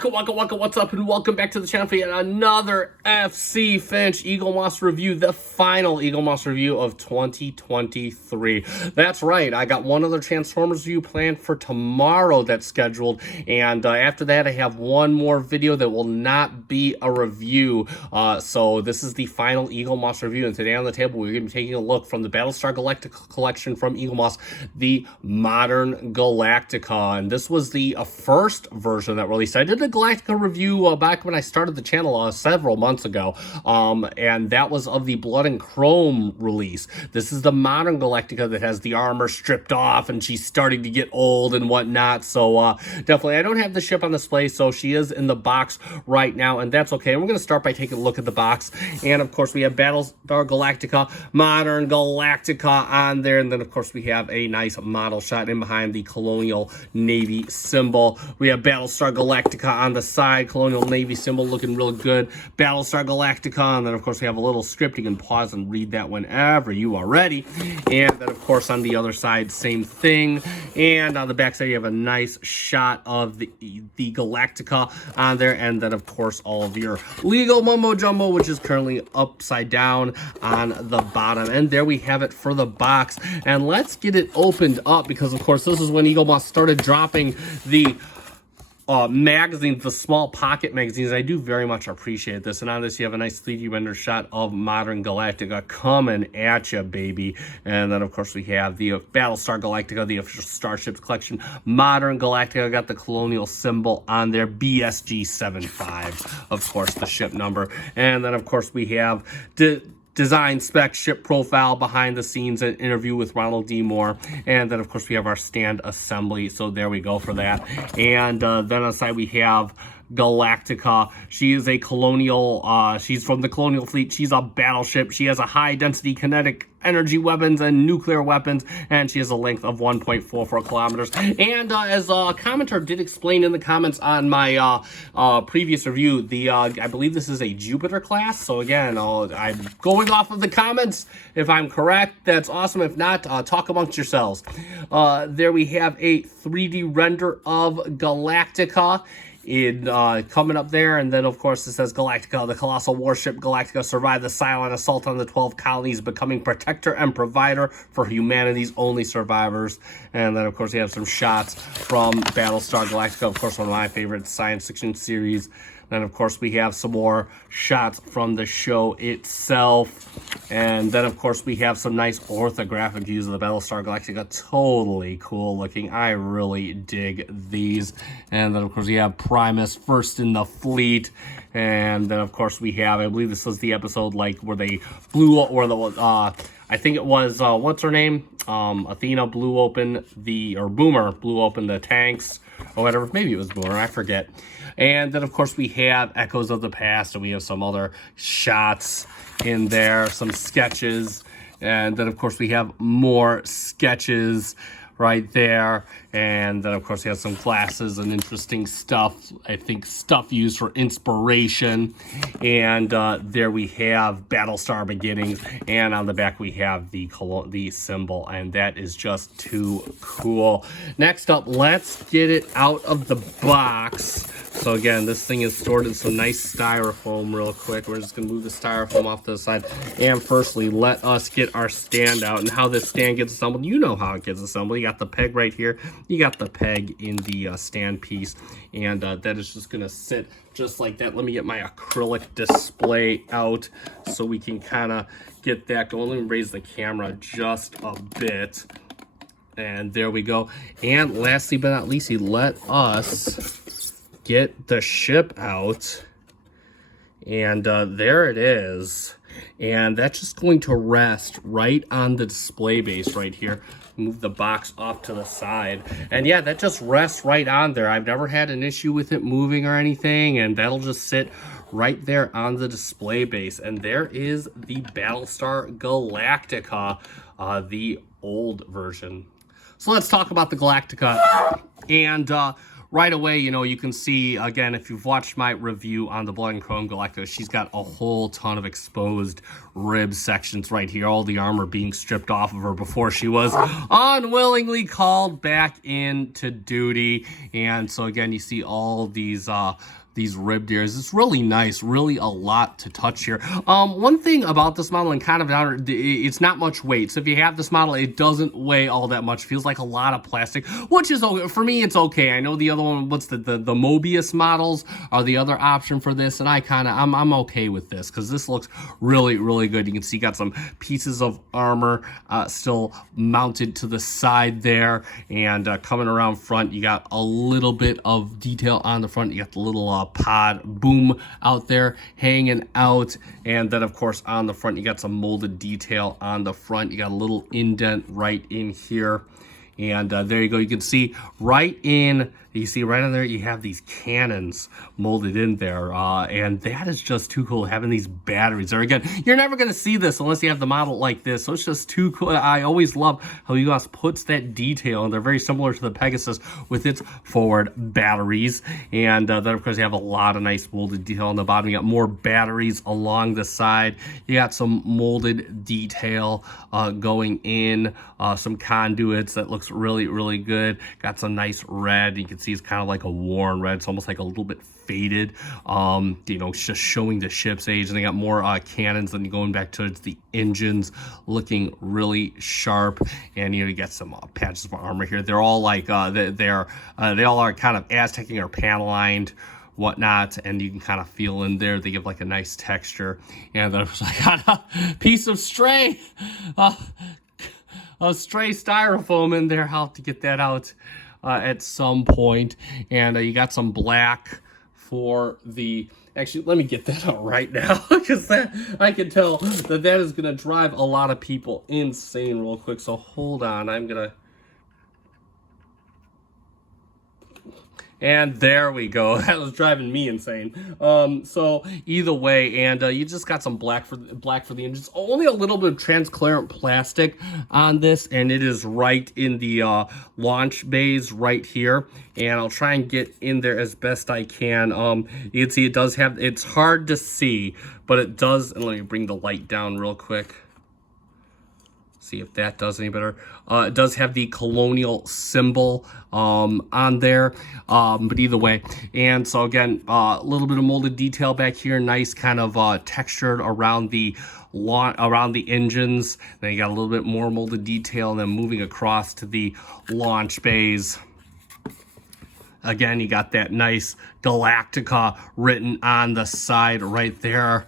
What's up, and welcome back to the channel for yet another FC Finch Eaglemoss review, the final Eaglemoss review of 2023. That's right, I got one other Transformers review planned for tomorrow that's scheduled, and after that I have one more video that will not be a review. So this is the final Eaglemoss review, and today on the table we're going to be taking a look from the Battlestar Galactica collection from Eaglemoss, the Modern Galactica, and this was the first version that released. I did a Galactica review back when I started the channel several months ago, and that was of the Blood and Chrome release. This is the Modern Galactica that has the armor stripped off, and she's starting to get old and whatnot, so definitely, I don't have the ship on display, so she is in the box right now, and that's okay. And we're going to start by taking a look at the box, and of course, we have Battlestar Galactica, Modern Galactica on there, and then of course, we have a nice model shot in behind the Colonial Navy symbol. We have Battlestar Galactica on the side, Colonial Navy symbol looking real good. Battlestar Galactica, and then of course we have a little script. You can pause and read that whenever you are ready. And then of course on the other side, same thing. And on the back side, you have a nice shot of the Galactica on there. And then of course all of your legal mumbo jumbo, which is currently upside down on the bottom. And there we have it for the box. And let's get it opened up, because of course this is when Eaglemoss started dropping the magazines, the small pocket magazines. I do very much appreciate this. And on this, you have a nice 3D render shot of Modern Galactica coming at you, baby. And then, of course, we have the Battlestar Galactica, the official Starships collection. Modern Galactica got the Colonial symbol on there, BSG 75, of course, the ship number. And then, of course, we have design spec, ship profile, behind the scenes, an interview with Ronald D. Moore, and then of course we have our stand assembly. So there we go for that. And then on the side we have Galactica. She is a colonial, she's from the Colonial Fleet. She's a battleship. She has a high density kinetic energy weapons and nuclear weapons, and she has a length of 1.44 kilometers. And as a commenter did explain in the comments on my previous review, I believe this is a Jupiter class. So again, I'm going off of the comments. If I'm correct, that's awesome. If not, talk amongst yourselves. There we have a 3D render of Galactica coming up there, and then of course it says Galactica, the colossal warship Galactica survived the silent assault on the 12 colonies, becoming protector and provider for humanity's only survivors. And then of course you have some shots from Battlestar Galactica, of course one of my favorite science fiction series. Then, of course, we have some more shots from the show itself. And then, of course, we have some nice orthographic views of the Battlestar Galactica. Totally cool looking. I really dig these. And then, of course, we have Primus, first in the fleet. And then, of course, we have, I believe this was the episode, like, where they blew, or I think it was, what's her name? Athena blew open Boomer blew open the tanks, or whatever. Maybe it was Boomer, I forget. And then, of course, we have Echoes of the Past, and we have some other shots in there, some sketches. And then, of course, we have more sketches right there. And then, of course, we have some glasses and interesting stuff. I think stuff used for inspiration. And there we have Battlestar Beginnings. And on the back, we have the symbol. And that is just too cool. Next up, let's get it out of the box. So again, this thing is stored in some nice styrofoam real quick. We're just going to move the styrofoam off to the side. And firstly, let us get our stand out. And how this stand gets assembled, you know how it gets assembled. You got the peg right here. You got the peg in the stand piece. And that is just going to sit just like that. Let me get my acrylic display out so we can kind of get that going. Let me raise the camera just a bit. And there we go. And lastly but not least, let us get the ship out, and there it is. And that's just going to rest right on the display base right here. Move the box off to the side, and yeah, that just rests right on there. I've never had an issue with it moving or anything, and that'll just sit right there on the display base. And there is the Battlestar Galactica, the old version. So let's talk about the Galactica. And right away, you know, you can see, again, if you've watched my review on the Blood and Chrome Galactica, she's got a whole ton of exposed rib sections right here, all the armor being stripped off of her before she was unwillingly called back into duty. And so again, you see all these ribbed ears. It's really nice, really a lot to touch here. One thing about this model, and kind of down, it's not much weight. So if you have this model, it doesn't weigh all that much. Feels like a lot of plastic, which is okay. For me, it's okay. I know the other one, what's the Mobius models are the other option for this, and I'm okay with this because this looks really, really good. You can see you got some pieces of armor still mounted to the side there, and coming around front, you got a little bit of detail on the front. You got the little pod boom out there hanging out, and then of course on the front you got some molded detail on the front. You got a little indent right in here, and there you go. You can see right in, you see right in there, you have these cannons molded in there, and that is just too cool, having these batteries there. Again, you're never going to see this unless you have the model like this, so it's just too cool. I always love how Eaglemoss puts that detail, and they're very similar to the Pegasus with its forward batteries. And then of course you have a lot of nice molded detail on the bottom. You got more batteries along the side. You got some molded detail going in, some conduits that looks really, really good. Got some nice red. You can see it's kind of like a worn red. It's almost like a little bit faded, you know, just showing the ship's age. And they got more cannons, and going back towards the engines, looking really sharp. And you know, you got some patches of armor here. They're all like they all are kind of Aztec-ing or panel-lined, whatnot, and you can kind of feel in there. They give like a nice texture. And then I got a piece of stray styrofoam in there. I'll have to get that out at some point. And you got some black for the, actually let me get that out right now, because that, I can tell that is going to drive a lot of people insane real quick. So hold on, I'm gonna, and there we go. That was driving me insane. So either way, and you just got some black for the engines. Only a little bit of transparent plastic on this, and it is right in the launch bays right here. And I'll try and get in there as best I can. You can see it does have, it's hard to see, but it does. And let me bring the light down real quick. See if that does any better. It does have the colonial symbol on there, but either way. And so again, a little bit of molded detail back here, nice kind of textured around the engines. Then you got a little bit more molded detail, and then moving across to the launch bays. Again, you got that nice Galactica written on the side right there.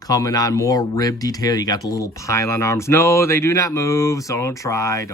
Coming on, more rib detail. You got the little pylon arms. No, they do not move, so don't try.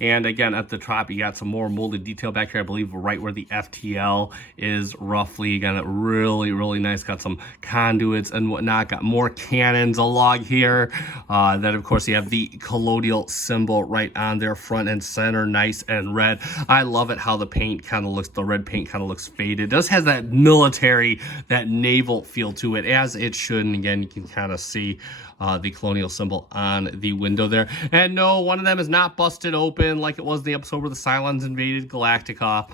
And again, at the top, you got some more molded detail back here, I believe right where the FTL is roughly. Again, really, really nice. Got some conduits and whatnot. Got more cannons along here. Then, of course, you have the colonial symbol right on there, front and center, nice and red. I love it how the paint kind of looks, the red paint kind of looks faded. It does have that military, that naval feel to it, as it should. And again, you can kind of see the colonial symbol on the window there. And no, one of them is not busted open like it was in the episode where the Cylons invaded Galactica.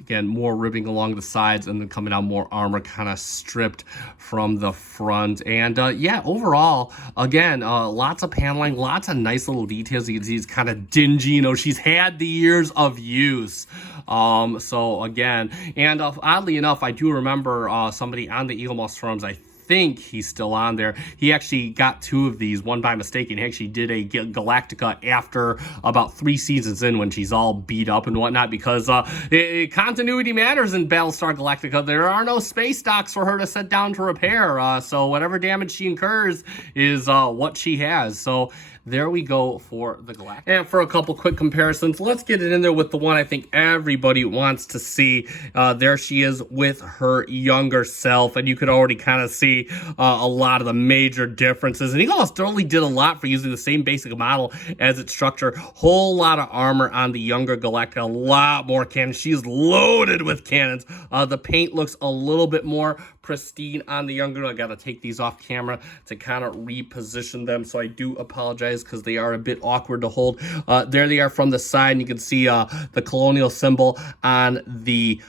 Again, more ribbing along the sides, and then coming out more armor kind of stripped from the front. And yeah, overall, again, lots of paneling, lots of nice little details. You can see it's kind of dingy. You know, she's had the years of use. So again, and oddly enough, I do remember somebody on the Eaglemoss forums, I think he's still on there. He actually got 2 of these, one by mistake, and he actually did a Galactica after about 3 seasons in, when she's all beat up and whatnot, because continuity matters in Battlestar Galactica. There are no space docks for her to set down to repair, so whatever damage she incurs is what she has. So there we go for the Galactica. And for a couple quick comparisons, let's get it in there with the one I think everybody wants to see. There she is with her younger self, and you could already kind of see a lot of the major differences. And Eaglemoss totally did a lot for using the same basic model as its structure. Whole lot of armor on the younger Galactica, a lot more cannons. She's loaded with cannons. The paint looks a little bit more pristine on the younger. I got to take these off camera to kind of reposition them, so I do apologize because they are a bit awkward to hold. There they are from the side, and you can see the colonial symbol on the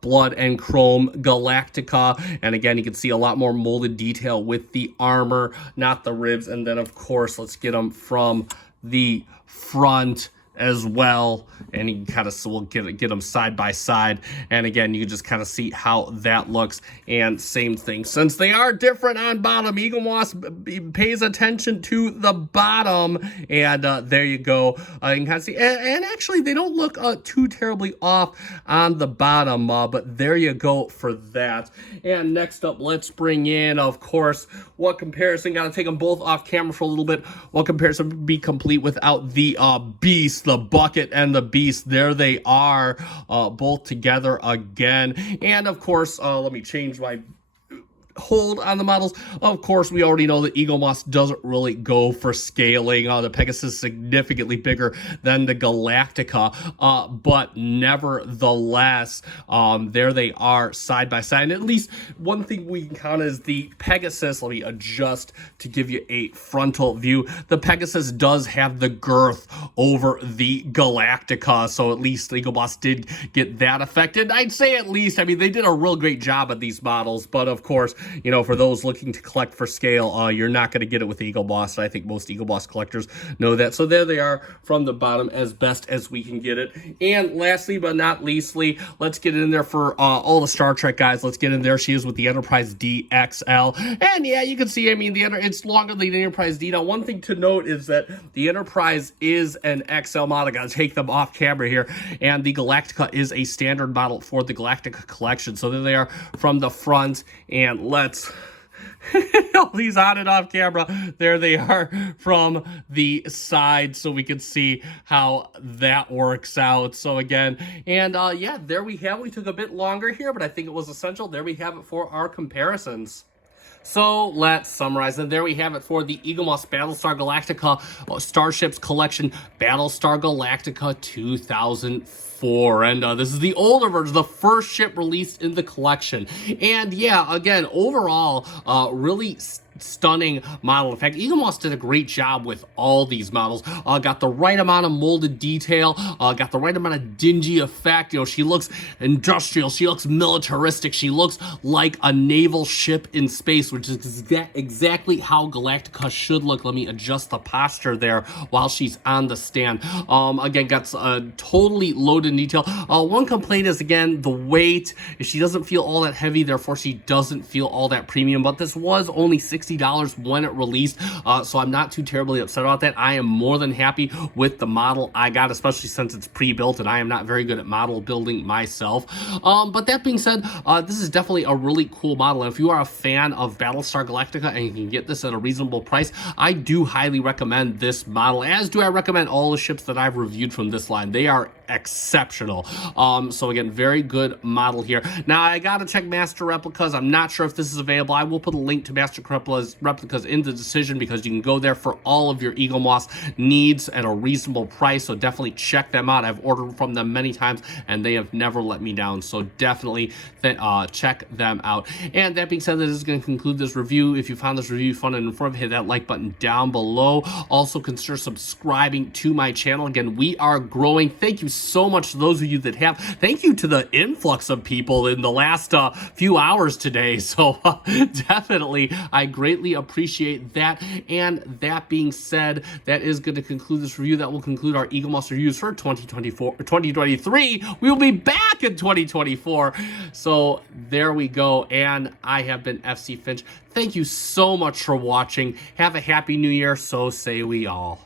blood and chrome Galactica, and again you can see a lot more molded detail with the armor, not the ribs. And then of course let's get them from the front as well, and you can kind of, so we'll get them side by side, and again you can just kind of see how that looks. And same thing, since they are different on bottom, Eaglemoss pays attention to the bottom, and there you go. You can kind of see, and actually they don't look too terribly off on the bottom, but there you go for that. And next up, let's bring in, of course, what comparison, gotta take them both off camera for a little bit, what comparison would be complete without the beast, the bucket and the beast. There they are, both together again. And of course, let me change my hold on the models. Of course, we already know that Eaglemoss doesn't really go for scaling. The Pegasus is significantly bigger than the Galactica, but nevertheless, there they are side by side. And at least one thing we can count is the Pegasus. Let me adjust to give you a frontal view. The Pegasus does have the girth over the Galactica, so at least Eaglemoss did get that affected. I'd say at least, I mean, they did a real great job at these models, but of course, you know, for those looking to collect for scale, you're not going to get it with Eaglemoss. I think most Eaglemoss collectors know that. So there they are from the bottom as best as we can get it. And lastly but not leastly, let's get in there for all the Star Trek guys. Let's get in there. She is with the Enterprise DXL. And yeah, you can see, I mean, it's longer than the Enterprise D. Now, one thing to note is that the Enterprise is an XL model. I got to take them off camera here. And the Galactica is a standard model for the Galactica collection. So there they are from the front. And let's these on and off camera. There they are from the side, so we can see how that works out. So again, and yeah, there we have. We took a bit longer here, but I think it was essential. There we have it for our comparisons. So let's summarize. And there we have it for the Eaglemoss Battlestar Galactica Starships Collection, Battlestar Galactica 2004. And this is the older version, the first ship released in the collection. And yeah, again, overall, really stunning model. In fact, Eaglemoss did a great job with all these models. Got the right amount of molded detail, got the right amount of dingy effect. You know, she looks industrial, she looks militaristic, she looks like a naval ship in space, which is exactly how Galactica should look. Let me adjust the posture there while she's on the stand. Again, got totally loaded in detail. One complaint is, again, the weight. She doesn't feel all that heavy, therefore she doesn't feel all that premium, but this was only $60 when it released, so I'm not too terribly upset about that. I am more than happy with the model I got, especially since it's pre-built, and I am not very good at model building myself. But that being said, this is definitely a really cool model, and if you are a fan of Battlestar Galactica and you can get this at a reasonable price, I do highly recommend this model, as do I recommend all the ships that I've reviewed from this line. They are exceptional. So again, very good model here. Now, I gotta check Master Replicas. I'm not sure if this is available. I will put a link to Master Replicas in the decision, because you can go there for all of your Eaglemoss needs at a reasonable price, so definitely check them out. I've ordered from them many times and they have never let me down, so definitely check them out. And that being said, this is going to conclude this review. If you found this review fun and informative, hit that like button down below. Also consider subscribing to my channel. Again, we are growing. Thank you so much to those of you that have. Thank you to the influx of people in the last few hours today, so definitely I greatly appreciate that. And that being said, that is going to conclude this review. That will conclude our Eaglemoss reviews for 2023. We will be back in 2024. So there we go. And I have been FC Finch. Thank you so much for watching. Have a happy new year. So say we all.